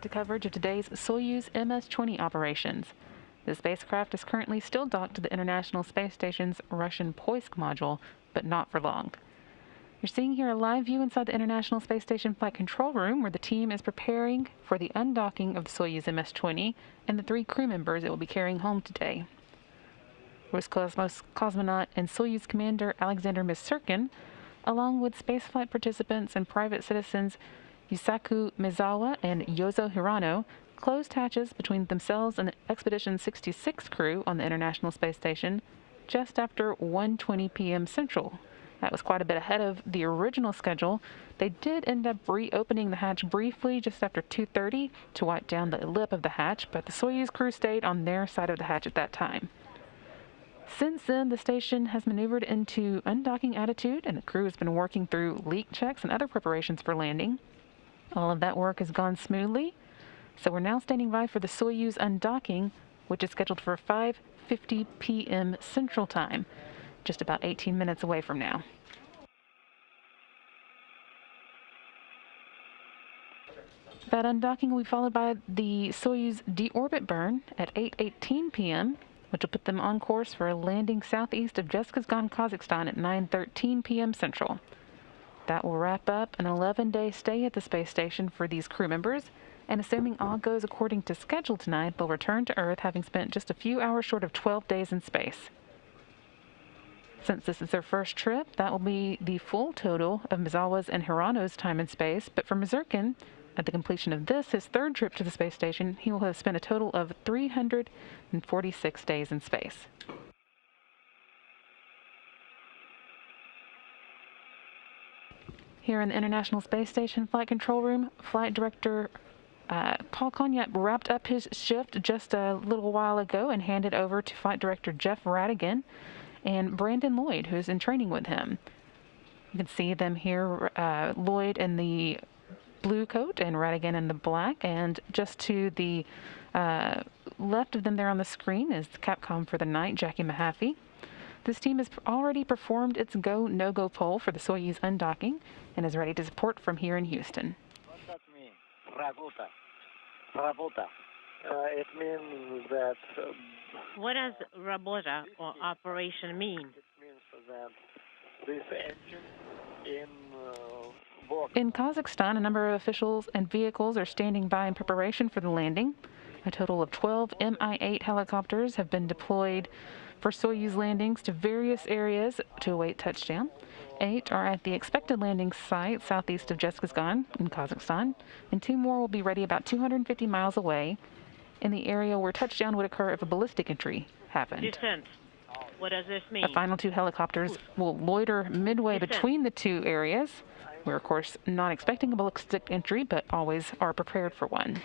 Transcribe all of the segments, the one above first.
back to coverage of today's Soyuz MS-20 operations. The spacecraft is currently still docked to the International Space Station's Russian Poisk module, but not for long. You're seeing here a live view inside the International Space Station Flight Control Room, where the team is preparing for the undocking of the Soyuz MS-20 and the 3 crew members it will be carrying home today. Roscosmos cosmonaut and Soyuz commander Alexander Misurkin, along with spaceflight participants and private citizens Yusaku Maezawa and Yozo Hirano, closed hatches between themselves and the Expedition 66 crew on the International Space Station just after 1:20 p.m. Central. That was quite a bit ahead of the original schedule. They did end up reopening the hatch briefly just after 2:30 to wipe down the lip of the hatch, but the Soyuz crew stayed on their side of the hatch at that time. Since then, the station has maneuvered into undocking attitude, and the crew has been working through leak checks and other preparations for landing. All of that work has gone smoothly, so we're now standing by for the Soyuz undocking, which is scheduled for 5:50 p.m. Central Time, just about 18 minutes away from now. That undocking will be followed by the Soyuz deorbit burn at 8:18 p.m., which will put them on course for a landing southeast of Kazakhstan, Kazakhstan at 9:13 p.m. Central. That will wrap up an 11-day stay at the space station for these crew members, and assuming all goes according to schedule tonight, they'll return to Earth having spent just a few hours short of 12 days in space. Since this is their first trip, that will be the full total of Maezawa's and Hirano's time in space, but for Misurkin, at the completion of this, his third trip to the space station, he will have spent a total of 346 days in space. Here in the International Space Station Flight Control Room, Flight Director Paul Cognac wrapped up his shift just a little while ago and handed over to Flight Director Jeff Radigan and Brandon Lloyd, who's in training with him. You can see them here, Lloyd in the blue coat and Radigan in the black, and just to the left of them there on the screen is the Capcom for the night, Jackie Mahaffey. This team has already performed its go, no-go poll for the Soyuz undocking and is ready to support from here in Houston. What does that mean? Rabota. It means that... what does Rabota or operation mean? It means that this engine in Kazakhstan, a number of officials and vehicles are standing by in preparation for the landing. A total of 12 Mi-8 helicopters have been deployed for Soyuz landings to various areas to await touchdown. 8 are at the expected landing site southeast of Kazakhstan in Kazakhstan, and 2 more will be ready about 250 miles away in the area where touchdown would occur if a ballistic entry happened. Descent. What does this mean? The final 2 helicopters will loiter midway between the 2 areas. We're, of course, not expecting a ballistic entry, but always are prepared for one.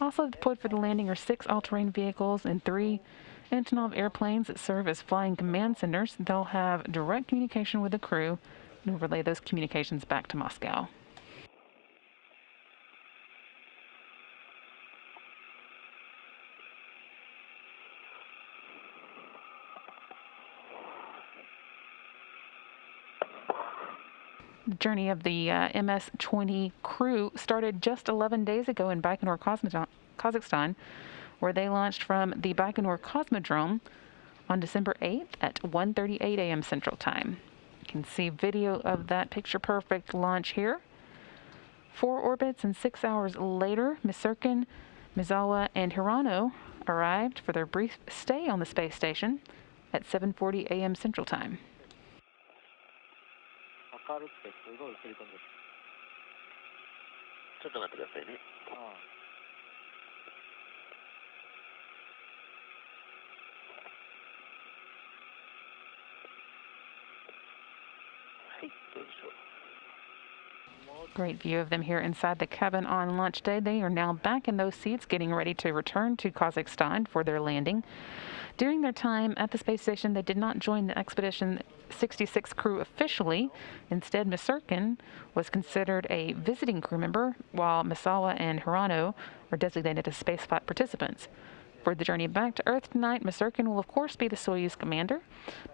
Also deployed for the landing are 6 all-terrain vehicles and 3 Antonov airplanes that serve as flying command centers. They'll have direct communication with the crew and will relay those communications back to Moscow. The journey of the MS-20 crew started just 11 days ago in Baikonur, Kazakhstan, where they launched from the Baikonur Cosmodrome on December 8th at 1:38 a.m. Central Time. You can see video of that picture-perfect launch here. 4 orbits and 6 hours later, Misurkin, Maezawa, and Hirano arrived for their brief stay on the space station at 7:40 a.m. Central Time. Great view of them here inside the cabin on launch day. They are now back in those seats, getting ready to return to Kazakhstan for their landing. During their time at the space station, they did not join the Expedition 66 crew officially. Instead, Misurkin was considered a visiting crew member, while Maezawa and Hirano are designated as spaceflight participants. For the journey back to Earth tonight, Misurkin will of course be the Soyuz commander.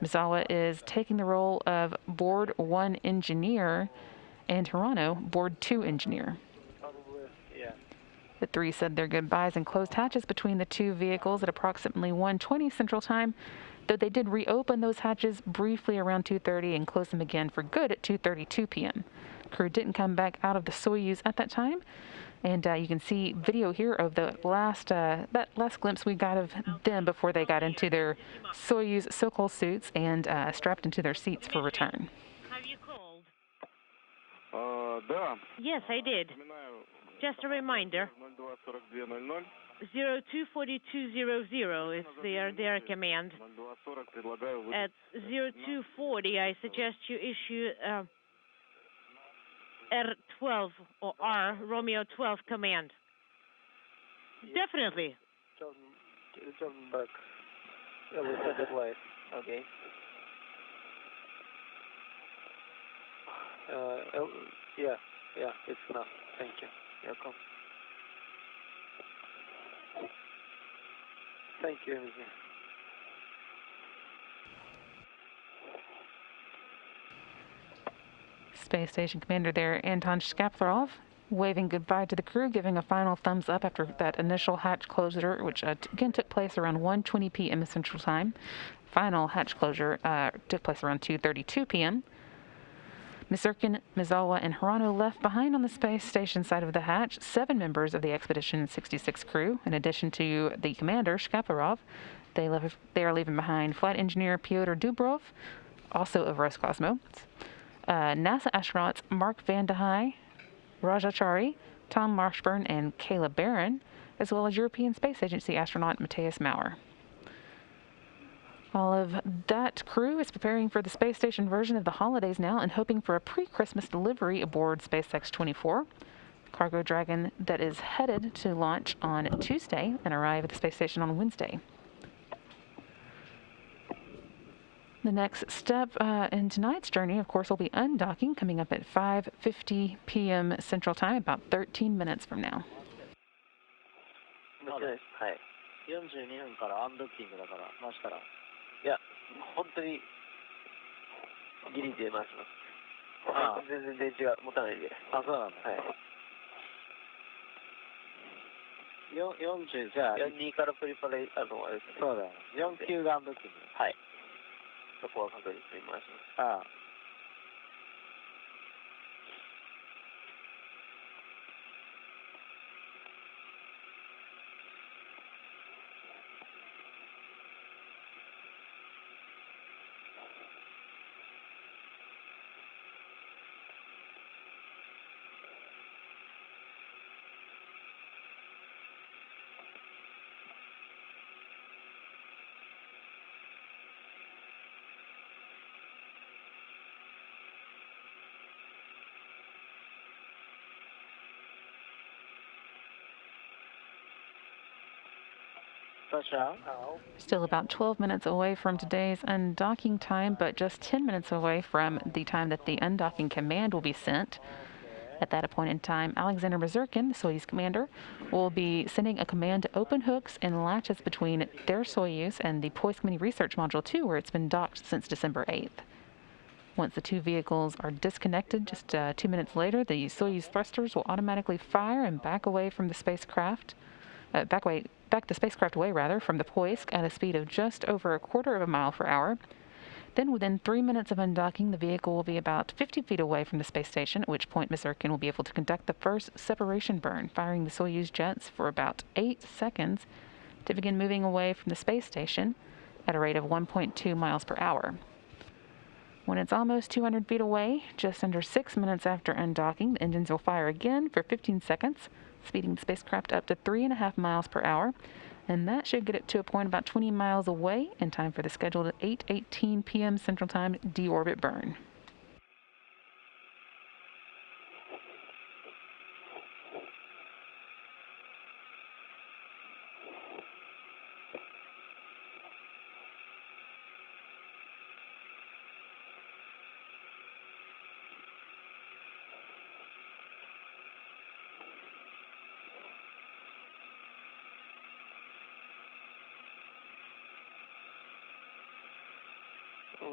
Maezawa is taking the role of Board 1 engineer, and Hirano, Board 2 engineer. The three said their goodbyes and closed hatches between the two vehicles at approximately 1:20 Central Time, though they did reopen those hatches briefly around 2:30 and close them again for good at 2:32 p.m. Crew didn't come back out of the Soyuz at that time, and you can see video here of the last glimpse we got of them before they got into their Soyuz Sokol suits and strapped into their seats for return. Have you called? Да. Yes, I did. Just a reminder. 024200 is their command. At 0240, I suggest you issue R12 or R Romeo 12 command. Definitely. Turn back. Yeah, we send it live. Okay. Yeah, it's enough. Thank you. Welcome. Thank you, Emily. Space Station Commander there, Anton Shkaplerov, waving goodbye to the crew, giving a final thumbs up after that initial hatch closure, which again took place around 1:20 p.m. Central Time. Final hatch closure took place around 2:32 p.m. Misurkin, Maezawa, and Hirano left behind on the space station side of the hatch 7 members of the Expedition 66 crew. In addition to the commander, Shkaplerov, they are leaving behind flight engineer Pyotr Dubrov, also of Roscosmos, NASA astronauts Mark Vande Hei, Rajachari, Tom Marshburn, and Kayla Barron, as well as European Space Agency astronaut Matthias Maurer. All of that crew is preparing for the space station version of the holidays now and hoping for a pre-Christmas delivery aboard SpaceX 24, cargo Dragon that is headed to launch on Tuesday and arrive at the space station on Wednesday. The next step in tonight's journey, of course, will be undocking, coming up at 5:50 p.m. Central Time, about 13 minutes from now. 42分からアンドッキングだから、回したら。いや、本当にギリで回します。ああ、全然電池が持たないで。あ、そうなんだ。はい。40じゃあ。42からプリパレ、あれですね。そうだよ。49がアンドッキング。はい。そこは確実に回します。ああ。Still about 12 minutes away from today's undocking time, but just 10 minutes away from the time that the undocking command will be sent. At that point in time, Alexander Misurkin, the Soyuz commander, will be sending a command to open hooks and latches between their Soyuz and the Poisk Mini Research Module 2, where it's been docked since December 8th. Once the two vehicles are disconnected, just 2 minutes later, the Soyuz thrusters will automatically fire and back away from the spacecraft, back the spacecraft away from the Poisk at a speed of just over 1/4 mile per hour. Then within 3 minutes of undocking, the vehicle will be about 50 feet away from the space station, at which point Misurkin will be able to conduct the first separation burn, firing the Soyuz jets for about 8 seconds to begin moving away from the space station at a rate of 1.2 miles per hour. When it's almost 200 feet away, just under 6 minutes after undocking, the engines will fire again for 15 seconds, speeding the spacecraft up to 3.5 miles per hour, and that should get it to a point about 20 miles away in time for the scheduled 8:18 p.m. Central Time deorbit burn.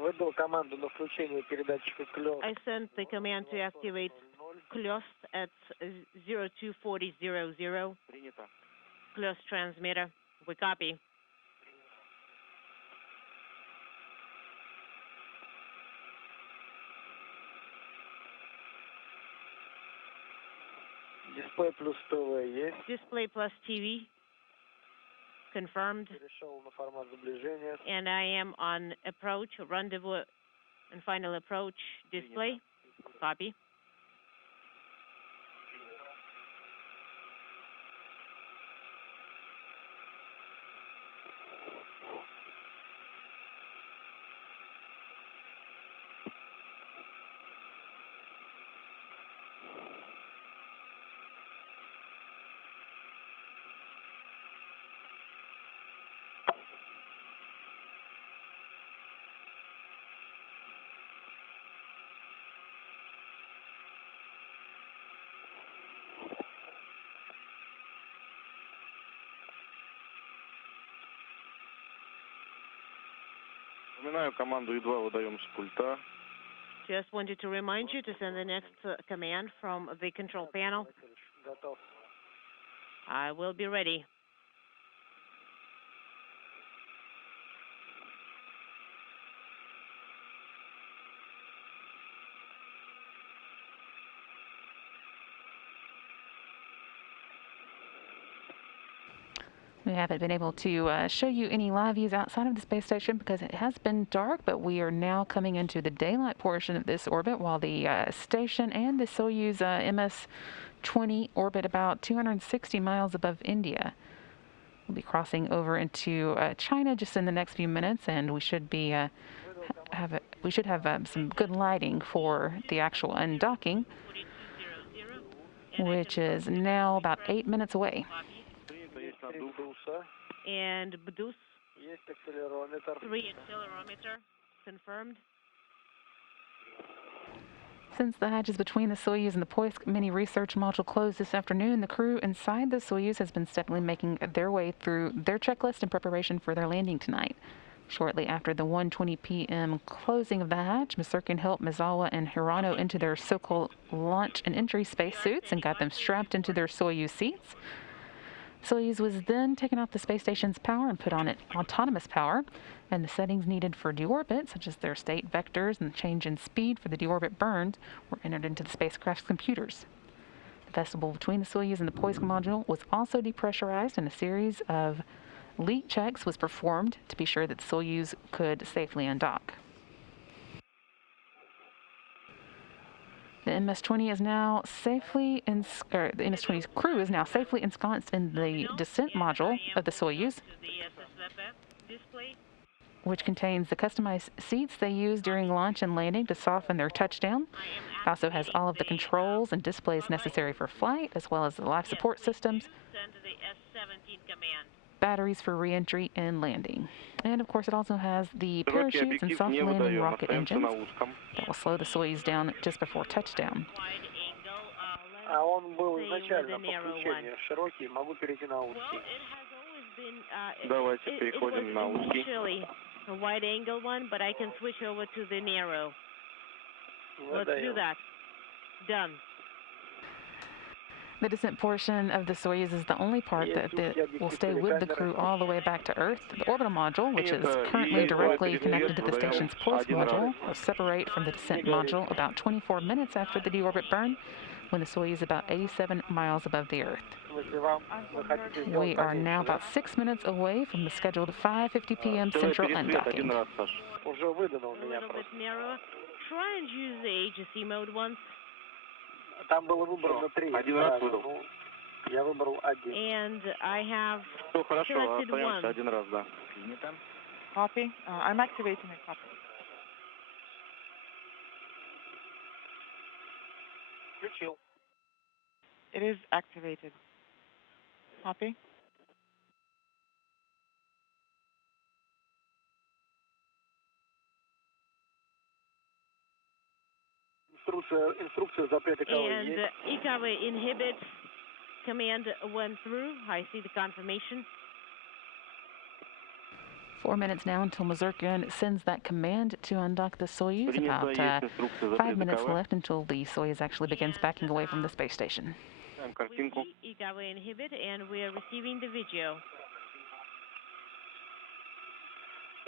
Выдал команду на включение передатчика клёва. I sent the command to activate closed at 024000. Closed transmitter. We copy. Display plus TV есть. Display plus TV. Confirmed. Перешел на формат сближения. And I am on approach, rendezvous, and final approach display. Copy. Напоминаю, команду И2 выдаем с пульта. Just wanted to remind you to send the next command from the control panel. Готов. I will be ready. We haven't been able to show you any live views outside of the space station because it has been dark, but we are now coming into the daylight portion of this orbit while the station and the Soyuz MS-20 orbit about 260 miles above India. We'll be crossing over into China just in the next few minutes, and we should be have some good lighting for the actual undocking, which is now about 8 minutes away. And Bdus. Есть акселерометр. 3 accelerometer. Confirmed. Since the hatches between the Soyuz and the Poisk mini research module closed this afternoon, the crew inside the Soyuz has been steadily making their way through their checklist in preparation for their landing tonight. Shortly after the 1:20 p.m. closing of the hatch, Misurkin helped Maezawa and Hirano into their so-called launch and entry spacesuits and got them strapped into their Soyuz seats. Soyuz was then taken off the space station's power and put on it autonomous power, and the settings needed for deorbit, such as their state vectors and change in speed for the deorbit burns, were entered into the spacecraft's computers. The vestibule between the Soyuz and the Poisk module was also depressurized, and a series of leak checks was performed to be sure that the Soyuz could safely undock. The MS-20 is now safely the MS-20's crew is now safely ensconced in the descent module of the Soyuz, which contains the customized seats they use during launch and landing to soften their touchdown. It also has all of the controls and displays necessary for flight, as well as the life support systems, batteries for re-entry and landing. And of course, it also has the parachutes and soft landing rocket engines that will slow the Soyuz down just before touchdown. А он был изначально по включению широкий, могу перейти на узкий. Давайте переходим на узкий. A wide angle one, but I can switch over to the narrow. Let's do that. Done. The descent portion of the Soyuz is the only part that will stay with the crew all the way back to Earth. The orbital module, which is currently directly connected to the station's Poisk module, will separate from the descent module about 24 minutes after the deorbit burn, when the Soyuz is about 87 miles above the Earth. We are now about 6 minutes away from the scheduled 5:50 p.m. central undocking. A little bit narrower. Try and use the agency mode once. Там был выбор на 3. Один раз выдал. Я выбрал 1. And I have Все хорошо, selected остаемся one. один раз, да. Copy. I'm activating a copy. Включил. It is activated. Copy. Инструкция запрета And ICAWE inhibit command went through. I see the confirmation. 4 minutes now until Misurkin sends that command to undock the Soyuz. Принято, есть About инструкция 5 minutes запрета left until the Soyuz actually begins backing away from the space station. КВ. Картинку. Ikawa inhibit, and we are receiving the video.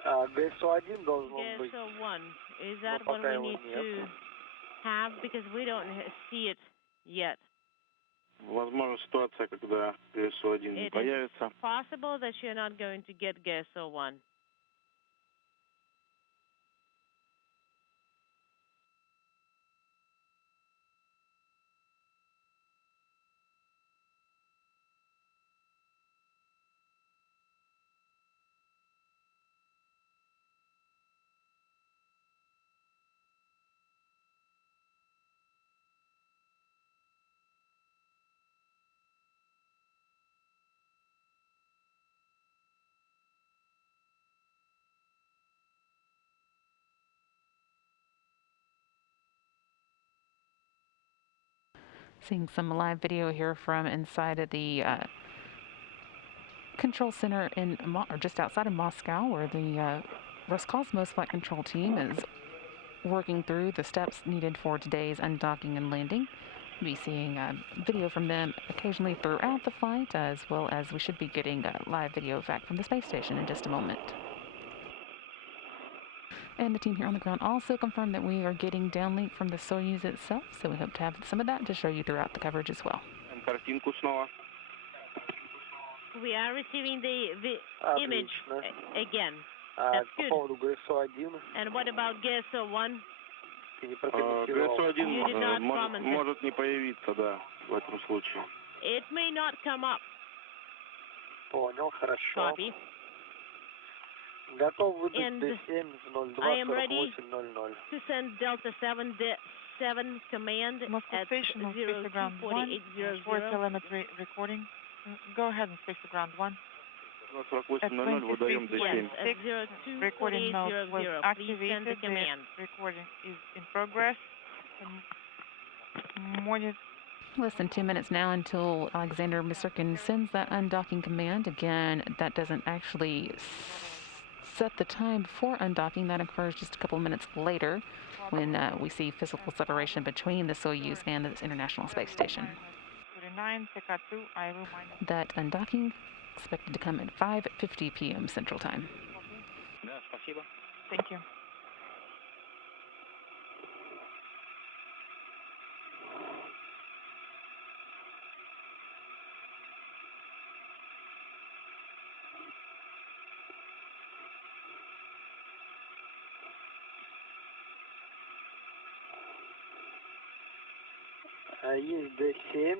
ГСО-1 должен быть. GSO-1, is that Но what пока we его need нет. to have? Because we don't see it yet. Возможно, ситуация, когда ГСО-1 не It появится. is possible that you're not going to get GSO-1. Seeing some live video here from inside of the control center in or just outside of Moscow, where the Roscosmos flight control team is working through the steps needed for today's undocking and landing. We'll be seeing video from them occasionally throughout the flight, as well as we should be getting live video back from the space station in just a moment. And the team here on the ground also confirmed that we are getting downlink from the Soyuz itself, so we hope to have some of that to show you throughout the coverage as well. Картинку снова. We are receiving the image again. По That's good. поводу ГСО-1 And what about GSO-1? ты не прокомментировал. You did not ГСО-1 comment. может не появиться, да, в этом случае. It may not come up. Понял, хорошо. Copy. Готов выдать And Д7 в I am ready 02:48:00. to send Delta 7 command Moscow at Station on Space to Ground 1 for 024800. telemetry recording. Go ahead and Space to Ground 1. 48:00 выдаем Yes, Д7. at Recording mode was 024800. Please send the activated. The command. recording is in progress. Monitor. Less than 2 minutes now until Alexander Misurkin sends that undocking command. Again, that doesn't actually set the time for undocking. That occurs just a couple of minutes later when we see physical separation between the Soyuz and the International Space Station. 49, TK2, IRU minus. That undocking expected to come at 5:50 p.m. Central Time. Да, спасибо. Thank you. Есть Д7.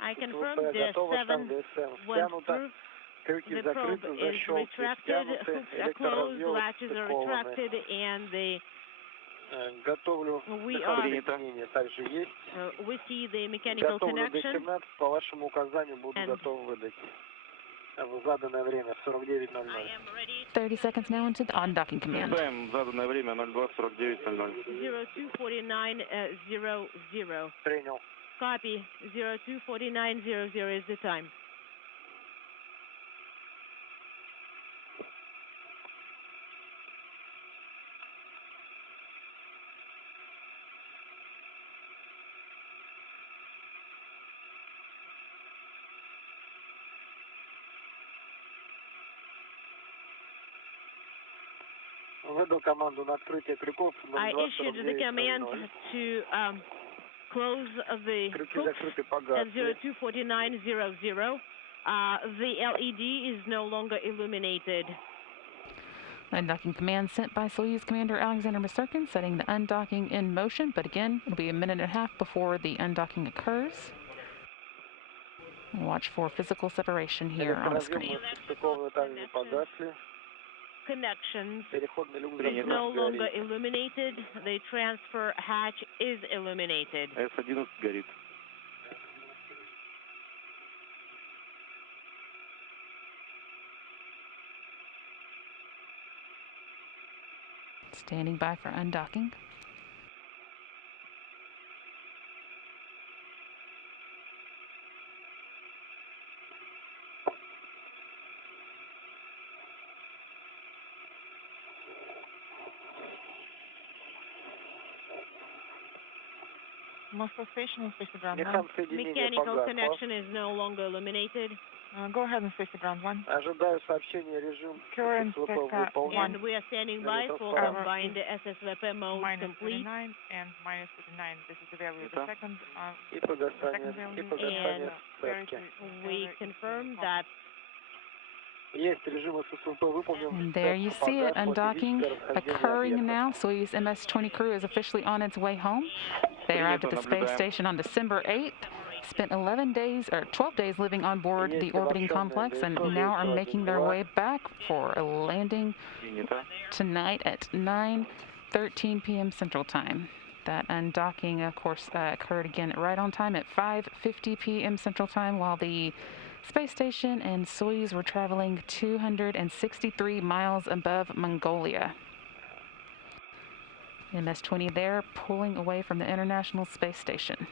I confirm Готово, the там 7 ГСМ went стянуто. through. Крюки The probe закрыты, is защелки retracted, стянуты, hooks are closed, электроразъемы latches are стыкованы. retracted, and the Готовлю We дыхательное are- соединение. Также есть. we see the mechanical Готовлю connection. Д17. По вашему указанию буду And- готов выдать. В заданное время 49:00. I am ready 30 seconds now into the undocking command. Ожидаем заданное время 02:49:00. 024900. Принял. Copy. 024900 is the time. Выдал команду на открытие крюков I issued the command 02:49:00. to close the Крюки hooks закрыты, at погасли. 024900. The LED is no longer illuminated. Undocking command sent by Soyuz Commander Alexander Misurkin, setting the undocking in motion. But again, it'll be a minute and a half before the undocking occurs. Watch for physical separation here on the screen. Электроразъемы стыкованы также погасли. Connections Переходный люк is no закрыт, longer горит. illuminated. The transfer hatch is illuminated. С-11 горит. Standing by for undocking. Moscow Station and Space Ground 1. Механсоединение Mechanical погасло. connection is no longer illuminated. Go ahead and Space Ground 1. Ожидаю сообщения режим Current СВП Tekka выполнен. And we are standing by for Error combined SSVP mode complete. -39 and -39. This is the value of the second. И погасание ставки. We confirm that. Есть режим СВП выполнен. And there you see it, undocking occurring now. Soyuz MS-20 crew is officially on its way home. They arrived at the space station on December 8th, spent 11 days or 12 days living on board the orbiting complex, and now are making their way back for a landing tonight at 9:13 p.m. Central Time. That undocking, of course, occurred again right on time at 5:50 p.m. Central Time, while the space station and Soyuz were traveling 263 miles above Mongolia. MS-20 there, pulling away from the International Space Station.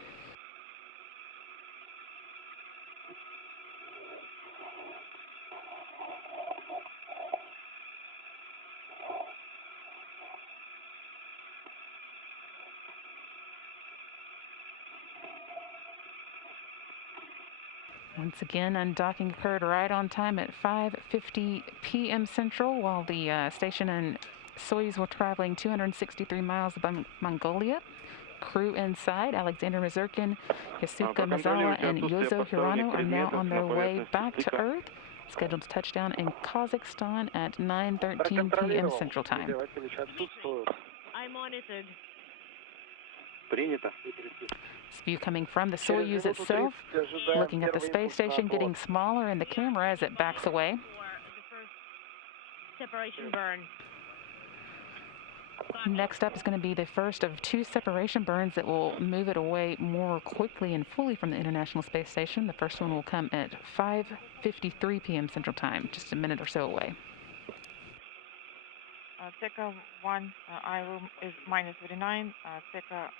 Once again, undocking occurred right on time at 5:50 p.m. Central, while the station and Soyuz were traveling 263 miles above Mongolia. Crew inside, Alexander Misurkin, Yusaku, Maezawa, and Yozo Hirano are now on their way back to Earth, scheduled to touch down in Kazakhstan at 9:13 p.m. Central Time. I monitored. Принято. This view coming from the Soyuz itself, looking at the space station getting smaller in the camera as it backs away. For the first separation burn. Next up is going to be the first of two separation burns that will move it away more quickly and fully from the International Space Station. The first one will come at 5:53 p.m. Central Time, just a minute or so away. Tekka 1 I room is -39. Tekka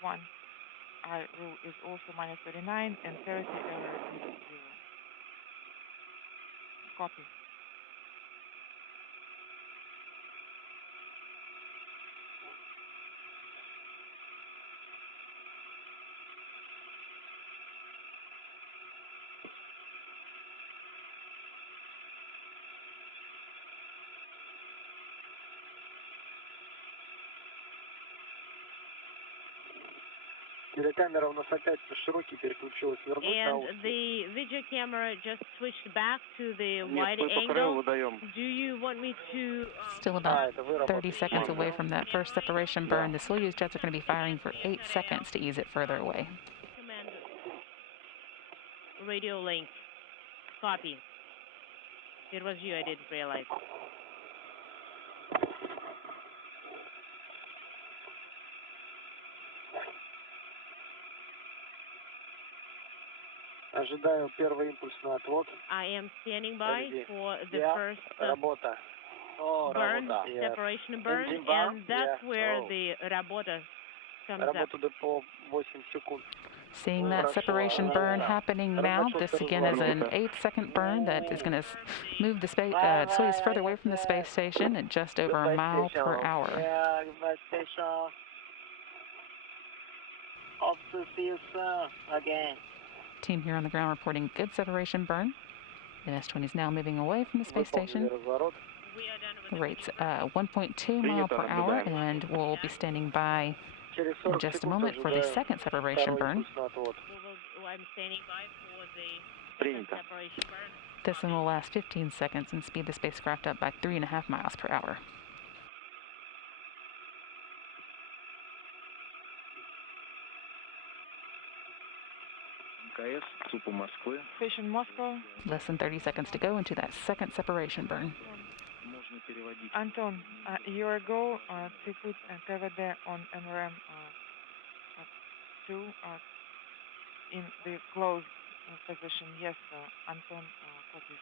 1 I room is also -39, and 30 error is 0. Copy. Телекамера у нас опять широкий переключилась вверх на узкий. And the video camera just switched back to the Нет, wide мы по краю angle. выдаем. Do you want me to? Still about 30 seconds away from that first separation burn. The Soyuz jets are going to be firing for 8 seconds to ease it further away. Command radio link. Copy. It was you, I didn't realize. Ожидаю первый импульс на отвод. I am standing by for the first Работа. burn, separation burn, Engine bar? and that's Yeah. where the rabota comes up. Работа депо 8 секунд. Seeing that separation burn happening now, this again is an 8-second burn that is going to move the Soyuz further away from the space station at just over a mile per hour. Yeah, goodbye station. Hope to see you soon again. Team here on the ground reporting good separation burn. The MS-20 is now moving away from the space station. We are done with The the rate's 1.2 mile per hour, and we'll be standing by in just a moment for the second separation burn. I'm standing by for the second Принято. separation burn. This one will last 15 seconds and speed the spacecraft up by 3.5 miles per hour. МКС, ЦУПу Москвы. Station Moscow. Less than 30 seconds to go into that second separation burn. Можно переводить. Anton, a year ago, they put KVD on NRM 2 in the closed position. Yes, Anton copies.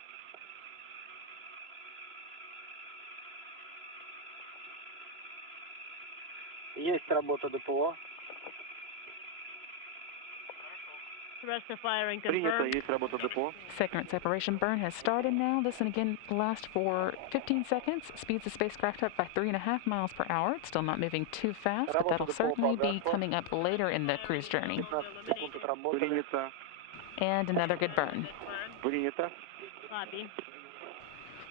Есть работа ДПО. Thruster firing Принято, confirmed. есть работа депо. Second separation burn has started now. This one again lasts for 15 seconds. Speeds the spacecraft up by 3.5 miles per hour. It's still not moving too fast, but that'll certainly be coming up later in the cruise journey. 15 секунд отработали. Принято. And another good burn. Принято. Copy.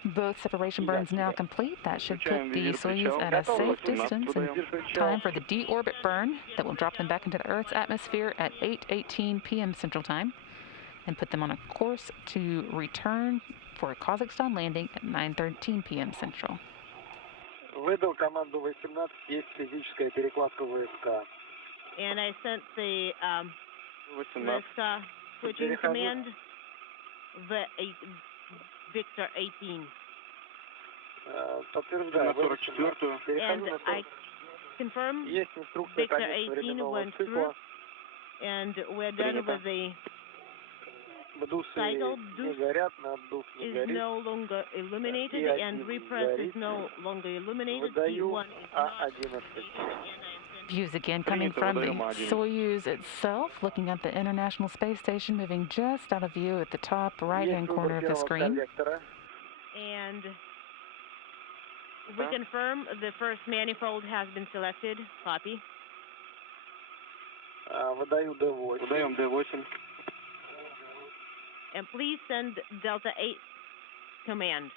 Both separation burns now complete. That should put the Soyuz at a safe distance and Визир time включен. for the deorbit burn that will drop them back into the Earth's atmosphere at 8:18 p.m. Central Time and put them on a course to return for a Kazakhstan landing at 9:13 p.m. Central. Выдал команду 18, есть физическая перекладка ВСК. And I sent the 18. switching command, Victor 18. Подтверждаю, На 44-ю. And перехожу на I confirm Есть инструкция Victor конечного 18 временного went цикла. through, and we're done Принято. with the Вдусы cycle. не Deuce горят, наддув не is горит. no longer illuminated, И and один repress is горит. no longer illuminated. Выдаю P1 is not. А11. Views again coming from the Soyuz itself, looking at the International Space Station, moving just out of view at the top right-hand Есть corner выбор of the первого screen. коллектора. And we confirm the first manifold has been selected. Copy. Выдаю D8. Выдаем D8. And please send Delta 8 command.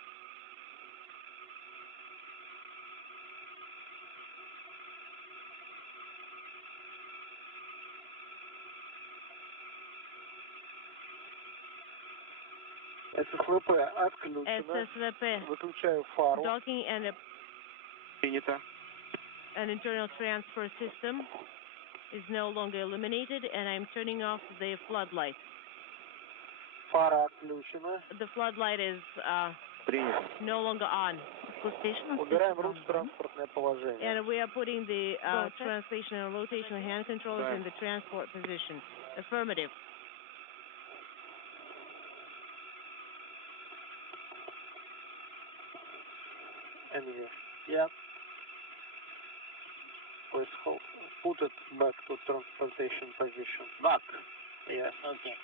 ССВП отключено. SSVP Выключаю фару. docking and Принято. an internal transfer system is no longer illuminated, and I'm turning off the floodlight. Фара отключена. The floodlight is Принято. no longer on. Убираем руль в транспортное положение. And we are putting the Rotate. translation and rotation hand controls Right. in the transport position. Affirmative. Anyway, yeah. Please put it back to transportation position. Back? Yes. Okay.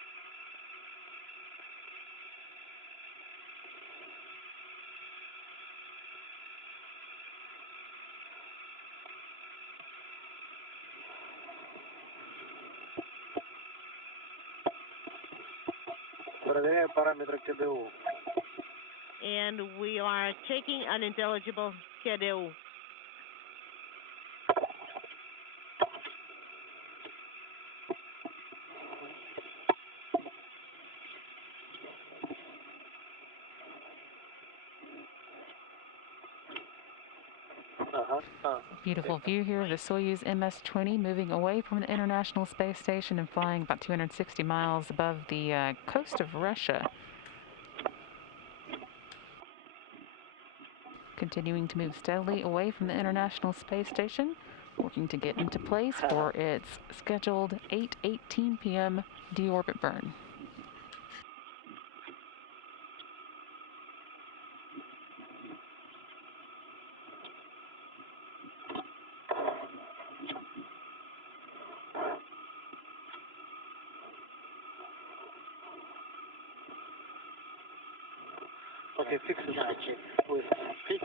Проверяю параметры КДУ. And we are checking unintelligible KDU. Beautiful view here of the Soyuz MS-20 moving away from the International Space Station and flying about 260 miles above the coast of Russia. Continuing to move steadily away from the International Space Station, working to get into place for its scheduled 8:18 p.m. deorbit burn. Okay, fix it. Please, fix.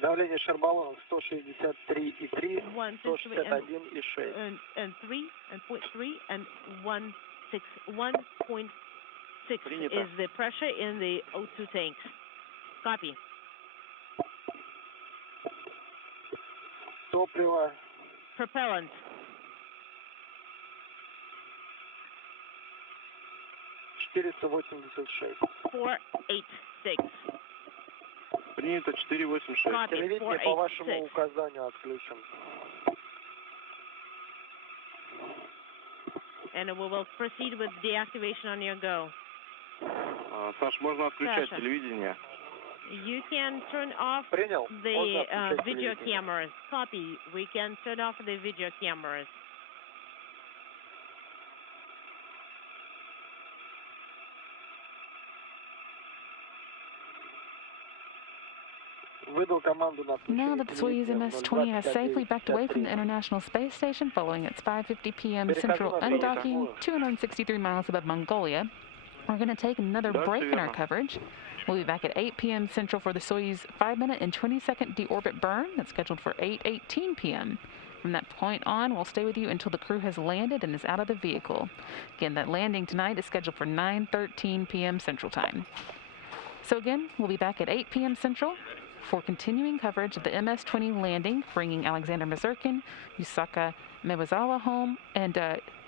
Давление шарбаллона 163,3, 161,6. And 3 and 0.3 and 1.6 Принято. is the pressure in the O2 tanks. Copy. Топливо Propellant. 486. 486. Принято 486. Copy. Телевидение по вашему 486. указанию отключен. And we will proceed with deactivation on your go. Саш, можно отключать Саша. телевидение. You can turn off Принял? the Можно отключать video телевидение. cameras. Copy. We can turn off the video cameras. Now that the Soyuz MS-20 has safely backed away from the International Space Station following its 5:50 p.m. central undocking 263 miles above Mongolia, we're going to take another break in our coverage. We'll be back at 8 p.m. Central for the Soyuz 5-minute and 20-second deorbit burn that's scheduled for 8:18 p.m. From that point on, we'll stay with you until the crew has landed and is out of the vehicle. Again, that landing tonight is scheduled for 9:13 p.m. Central Time. So again, we'll be back at 8 p.m. Central for continuing coverage of the MS-20 landing, bringing Alexander Misurkin, Yusaku Maezawa home, and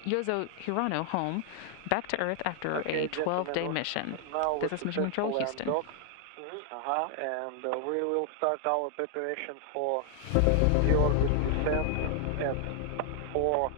Yozo Hirano home back to Earth after a 12-day mission. This is Mission Control, Houston. And we will start our preparation for the orbit descent at 4